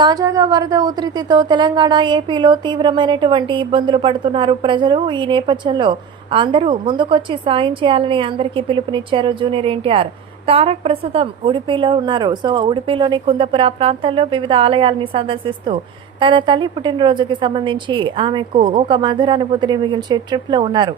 తాజాగా వరద ఉధృతితో తెలంగాణ ఏపీలో తీవ్రమైనటువంటి ఇబ్బందులు పడుతున్నారు ప్రజలు. ఈ నేపథ్యంలో అందరూ ముందుకొచ్చి సాయం చేయాలని అందరికీ పిలుపునిచ్చారు జూనియర్ ఎన్టీఆర్. తారక్ ప్రస్తుతం ఉడిపిలో ఉన్నారు. సో ఉడిపిలోని కుందపుర ప్రాంతాల్లో వివిధ ఆలయాల్ని సందర్శిస్తూ తన తల్లి పుట్టినరోజుకి సంబంధించి ఆమెకు ఒక మధురానుభూతిని మిగిల్చే ట్రిప్లో ఉన్నారు.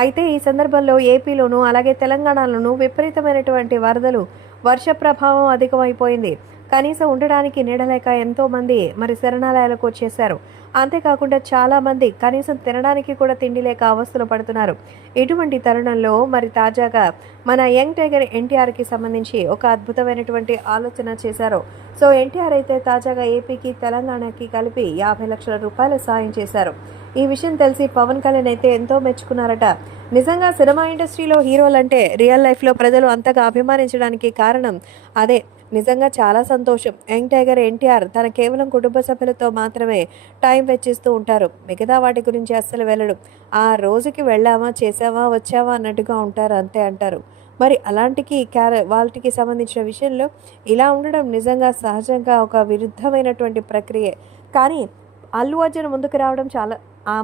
అయితే ఈ సందర్భంలో ఏపీలోనూ అలాగే తెలంగాణలోనూ విపరీతమైనటువంటి వరదలు వర్ష ప్రభావం అధికమైపోయింది. కనీసం ఉండడానికి నీడలేక ఎంతో మంది మరి శరణాలయాలకు వచ్చేశారు. అంతేకాకుండా చాలా మంది కనీసం తినడానికి కూడా తిండి లేక అవస్థలు పడుతున్నారు. ఇటువంటి తరుణంలో మరి తాజాగా మన యంగ్ టైగర్ ఎన్టీఆర్కి సంబంధించి ఒక అద్భుతమైనటువంటి ఆలోచన చేశారు. సో ఎన్టీఆర్ అయితే తాజాగా ఏపీకి తెలంగాణకి కలిపి యాభై లక్షల రూపాయల సాయం చేశారు. ఈ విషయం తెలిసి పవన్ కళ్యాణ్ అయితే ఎంతో మెచ్చుకున్నారట. నిజంగా సినిమా ఇండస్ట్రీలో హీరోలంటే రియల్ లైఫ్లో ప్రజలు అంతగా అభిమానించడానికి కారణం అదే. నిజంగా చాలా సంతోషం. యంగ్ టైగర్ ఎన్టీఆర్ తన కేవలం కుటుంబ సభ్యులతో మాత్రమే టైం వెచ్చిస్తూ ఉంటారు. మిగతా వాటి గురించి అస్సలు వెళ్ళడు. ఆ రోజుకి వెళ్ళామా చేసావా వచ్చావా అన్నట్టుగా ఉంటారు అంతే అంటారు. మరి అలాంటికి క్యార వాళ్ళకి సంబంధించిన విషయంలో ఇలా ఉండడం నిజంగా సహజంగా ఒక విరుద్ధమైనటువంటి ప్రక్రియ. కానీ అల్లు అర్జున్ ముందుకు రావడం చాలా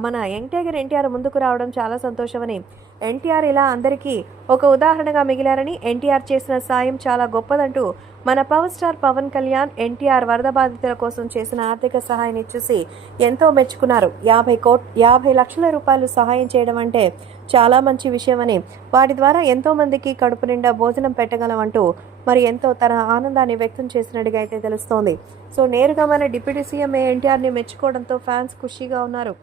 మన ఎన్టీఆర్ ఎన్టీఆర్ ముందుకు రావడం చాలా సంతోషమని. ఎన్టీఆర్ ఇలా అందరికీ ఒక ఉదాహరణగా మిగిలారని ఎన్టీఆర్ చేసిన సాయం చాలా గొప్పదంటూ మన పవర్ స్టార్ పవన్ కళ్యాణ్ ఎన్టీఆర్ వరద బాధితుల కోసం చేసిన ఆర్థిక సహాయాన్ని చూసి ఎంతో మెచ్చుకున్నారు. యాభై కోట్ యాభై లక్షల రూపాయలు సహాయం చేయడం అంటే చాలా మంచి విషయమని. వాటి ద్వారా ఎంతోమందికి కడుపు నిండా భోజనం పెట్టగలమంటూ మరి ఎంతో తన ఆనందాన్ని వ్యక్తం చేసినట్టుగా అయితే తెలుస్తోంది. సో నేరుగా మన డిప్యూటీ సీఎం ఎన్టీఆర్ని మెచ్చుకోవడంతో ఫ్యాన్స్ ఖుషీగా ఉన్నారు.